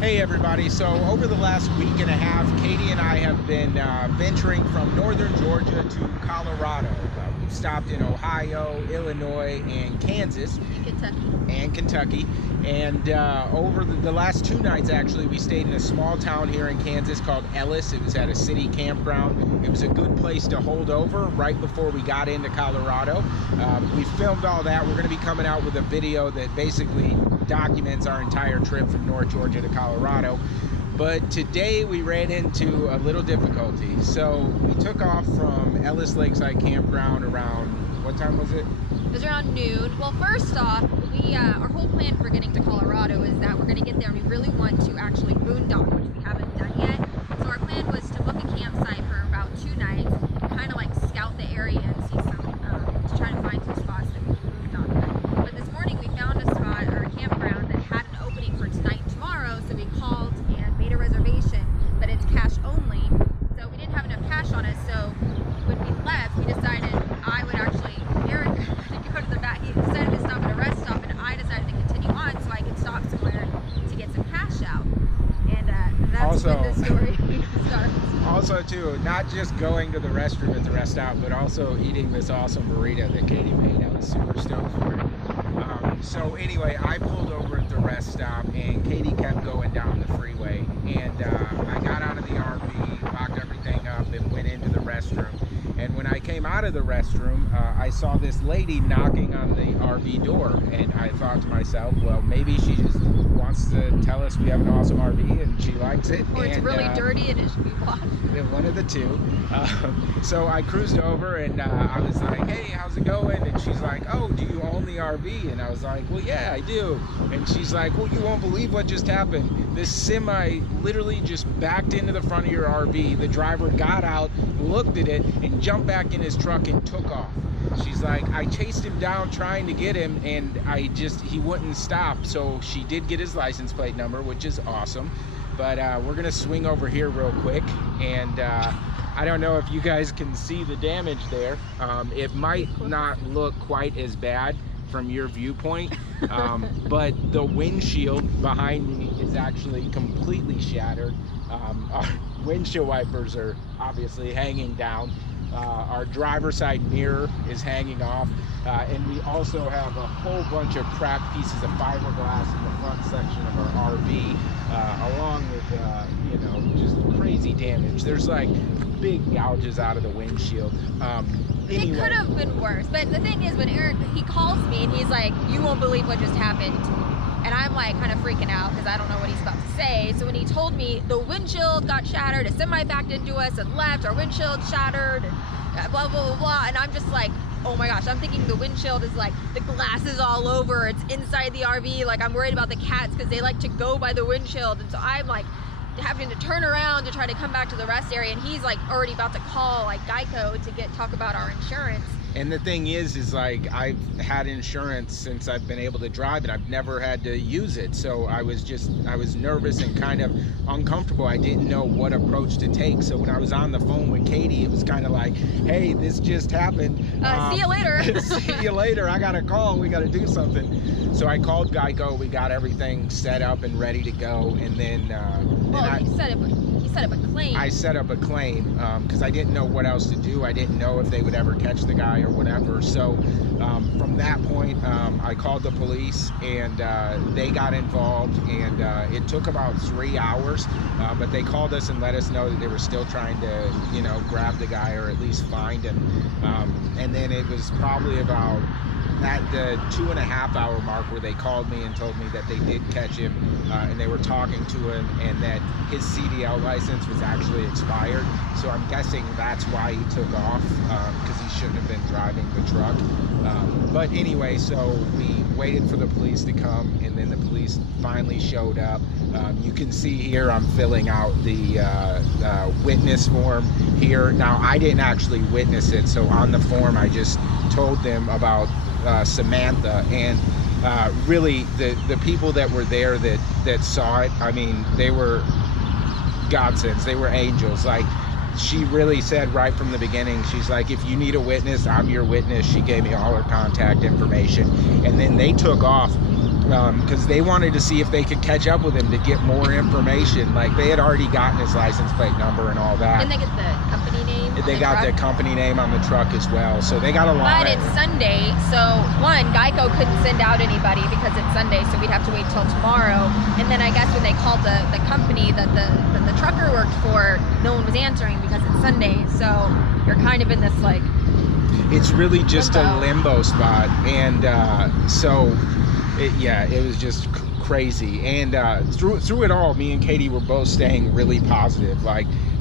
Hey everybody, so over the last week and a half, Katie and I have been venturing from northern Georgia to Colorado. We've stopped in Ohio, Illinois, and Kansas. And Kentucky. And over the last 2 nights, actually, we stayed in a small town here in Kansas called Ellis. It was at a city campground. It was a good place to hold over right before we got into Colorado. We filmed all that. We're going to be coming out with a video that basically documents our entire trip from North Georgia to Colorado. But today we ran into a little difficulty. So we took off from Ellis Lakeside Campground around, what time was it? It was around noon. Well, first off, our whole plan for getting to Colorado is that we're going to get there and we really want to actually boondock, which we haven't done yet. So our plan was to book a campsite for about 2 nights, kind of like scout the area and see some, to try to find some spots that we can boondock. But this morning we found a spot or a campground that had an opening for tonight and tomorrow, so we called and made a reservation, but it's cash only. So we didn't have enough cash on us, so when we left, we decided I would actually, Eric, go to the back. He decided to stop at a rest stop, and I decided to continue on so I could stop somewhere to get some cash out. And that's Also, when the story starts. Also, too, not just going to the restroom at the rest stop, but also eating this awesome burrito that Katie made. I was super stoked for it. So anyway, I pulled over at the rest stop, and Katie kept going down the freeway. And I got out of the RV, locked everything up, and went into the restroom. And when I came out of the restroom, I saw this lady knocking on the RV door, and I thought to myself, well, maybe she just wants to tell us we have an awesome RV and she likes it. Or it's really dirty and it should be washed. One of the two. So I cruised over and I was like, hey, how's it going? And she's like, oh, do you own the RV? And I was like, well, yeah, I do. And she's like, well, you won't believe what just happened. This semi literally just backed into the front of your RV. The driver got out, looked at it, and jumped back in his truck and took off. She's like, I chased him down trying to get him, and he wouldn't stop. So she did get his license plate number, which is awesome. But we're gonna swing over here real quick, and I don't know if you guys can see the damage there. It might not look quite as bad from your viewpoint, but the windshield behind me is actually completely shattered. Our windshield wipers are obviously hanging down. Our driver's side mirror is hanging off, and we also have a whole bunch of cracked pieces of fiberglass in the front section of our RV, along with just crazy damage. There's like big gouges out of the windshield. Anyway. It could have been worse, but the thing is, when Eric, he calls me and he's like, you won't believe what just happened. And I'm like kind of freaking out because I don't know what he's about to say. So when he told me the windshield got shattered, a semi backed into us and left, our windshield shattered, and blah, blah, blah, blah. And I'm just like, oh my gosh, I'm thinking the windshield is like, the glass is all over, it's inside the RV. Like, I'm worried about the cats because they like to go by the windshield. And so I'm like having to turn around to try to come back to the rest area. And he's like already about to call like Geico to talk about our insurance. And the thing is like, I've had insurance since I've been able to drive it. I've never had to use it. So I was nervous and kind of uncomfortable. I didn't know what approach to take. So when I was on the phone with Katie, it was kind of like, hey, this just happened. See you later. See you later. I got a call. We got to do something. So I called Geico. We got everything set up and ready to go. And then, he set up a claim. I set up a claim because I didn't know what else to do. I didn't know if they would ever catch the guy or whatever. So from that point, I called the police and they got involved, and it took about 3 hours, but they called us and let us know that they were still trying to, grab the guy or at least find him. And then it was probably about at the 2.5 hour mark where they called me and told me that they did catch him, and they were talking to him, and that his CDL license was actually expired. So I'm guessing that's why he took off, because he shouldn't have been driving the truck. But anyway, so we waited for the police to come, and then the police finally showed up. You can see here I'm filling out the witness form here. Now, I didn't actually witness it, so on the form I just told them about Samantha, and really the people that were there that saw it, I mean, they were godsends. They were angels. Like, she really said right from the beginning, she's like, if you need a witness, I'm your witness. She gave me all her contact information, and then they took off because they wanted to see if they could catch up with him to get more information. Like, they had already gotten his license plate number and all that. And they get the company name. They got the company name on the truck as well, so they got a lot. But it's Sunday, so one, Geico couldn't send out anybody because it's Sunday, so we'd have to wait till tomorrow. And then I guess when they called the company that the trucker worked for, no one was answering because it's Sunday. So you're kind of in this like, it's really just limbo. a limbo spot, and it was just crazy. And through it all, me and Katie were both staying really positive,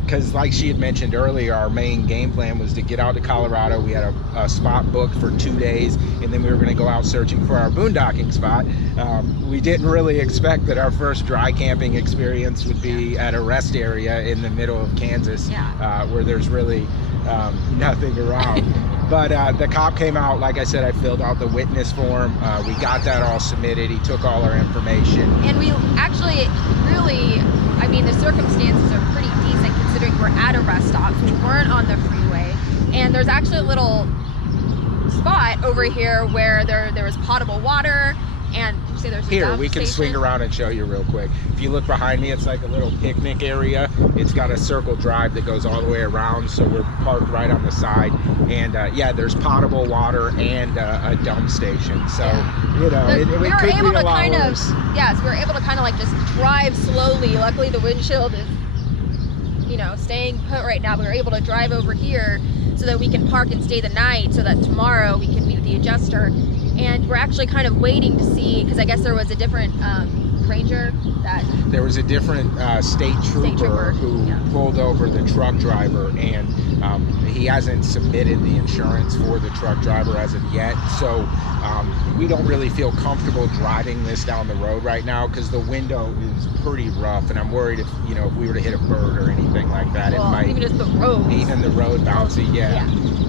because like she had mentioned earlier, our main game plan was to get out to Colorado. We had a spot booked for 2 days, and then we were going to go out searching for our boondocking spot. We didn't really expect that our first dry camping experience would be at a rest area in the middle of Kansas, where there's really nothing around. But the cop came out. Like I said, I filled out the witness form. We got that all submitted. He took all our information. And we actually really, I mean, the circumstances are pretty decent considering we're at a rest stop. We weren't on the freeway. And there's actually a little spot over here where there was potable water. And you say there's a Here, dump we can station. swing around and show you real quick. If you look behind me, it's like a little picnic area. It's got a circle drive that goes all the way around, so we're parked right on the side. And yeah, there's potable water and a dump station. So, you know, we were able to kind of, yes, we were able to kind of like just drive slowly. Luckily, the windshield is, you know, staying put right now. We were able to drive over here so that we can park and stay the night, so that tomorrow we can meet with the adjuster. And we're actually kind of waiting to see, because I guess there was a different ranger that... There was a different state trooper who pulled over the truck driver, and he hasn't submitted the insurance for the truck driver as of yet. So we don't really feel comfortable driving this down the road right now because the window is pretty rough, and I'm worried if, you know, if we were to hit a bird or anything like that, well, it might... Even just the road. Even the road bouncy, yeah.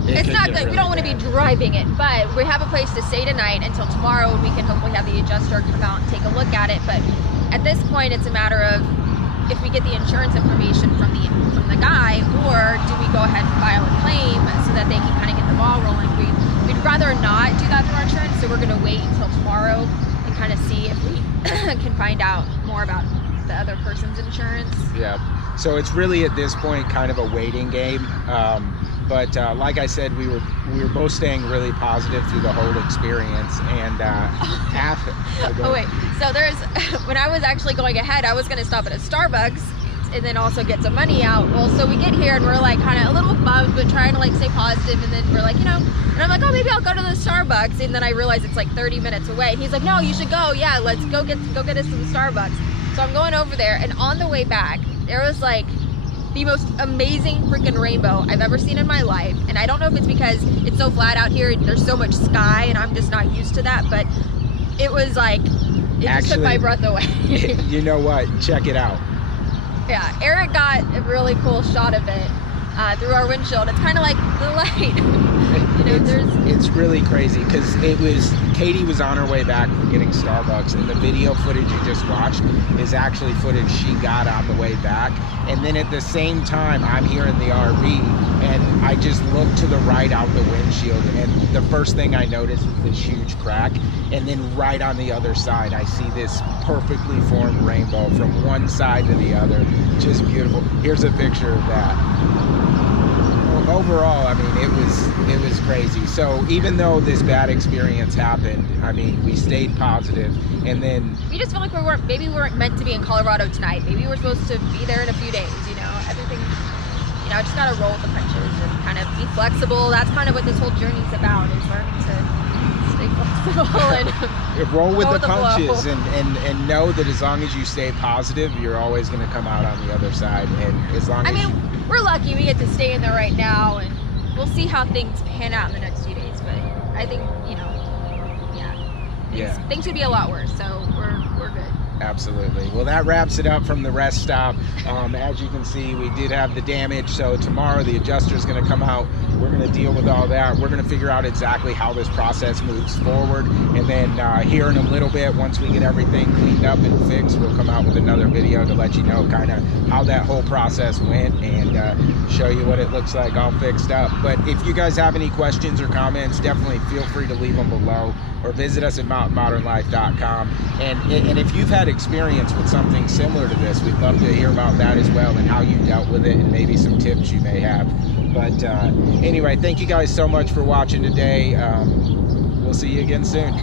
It's not good. Really, we don't want to be driving it, but we have a place to stay tonight until tomorrow, when we can hopefully have the adjuster come out and take a look at it. But at this point, it's a matter of if we get the insurance information from the guy, or do we go ahead and file a claim so that they can kind of get the ball rolling. We'd rather not do that through our insurance, so we're going to wait until tomorrow and kind of see if we can find out more about the other person's insurance. Yeah. So it's really at this point kind of a waiting game. But like I said, we were both staying really positive through the whole experience. And oh wait, so there's when I was actually going ahead, I was going to stop at a Starbucks and then also get some money out. Well, so we get here and we're like kind of a little bummed, but trying to like stay positive. And then we're like, you know, and I'm like, oh, maybe I'll go to the Starbucks. And then I realize it's like 30 minutes away. And he's like, no, you should go. Yeah, let's go get us some Starbucks. So I'm going over there, and on the way back, there was like the most amazing freaking rainbow I've ever seen in my life. And I don't know if it's because it's so flat out here and there's so much sky and I'm just not used to that, but it was like, it just took my breath away. You know what? Check it out. Yeah, Eric got a really cool shot of it through our windshield. It's kind of like the light. You know, it's really crazy because Katie was on her way back from getting Starbucks, and the video footage you just watched is actually footage she got on the way back. And then at the same time, I'm here in the RV, and I just look to the right out the windshield, and the first thing I notice is this huge crack. And then right on the other side, I see this perfectly formed rainbow from one side to the other. Just beautiful. Here's a picture of that. Overall, I mean, it was crazy. So even though this bad experience happened, I mean, we stayed positive, and then we just felt like maybe we weren't meant to be in Colorado tonight. Maybe we're supposed to be there in a few days. You know, everything. You know, just gotta roll with the punches and kind of be flexible. That's kind of what this whole journey's about: is learning to stay flexible and roll with the punches, and know that as long as you stay positive, you're always going to come out on the other side. And as long as we're lucky we get to stay in there right now, and we'll see how things pan out in the next few days. But I think, you know, things could be a lot worse. So we're good. Absolutely. Well, that wraps it up from the rest stop. As you can see, we did have the damage. So tomorrow the adjuster is going to come out. We're going to deal with all that. We're going to figure out exactly how this process moves forward. And then here in a little bit, once we get everything cleaned up and fixed, we'll come out with another video to let you know kind of how that whole process went and show you what it looks like all fixed up. But if you guys have any questions or comments, definitely feel free to leave them below. or visit us at mountainmodernlife.com. And if you've had experience with something similar to this, we'd love to hear about that as well, and how you dealt with it, and maybe some tips you may have. But anyway, thank you guys so much for watching today. We'll see you again soon.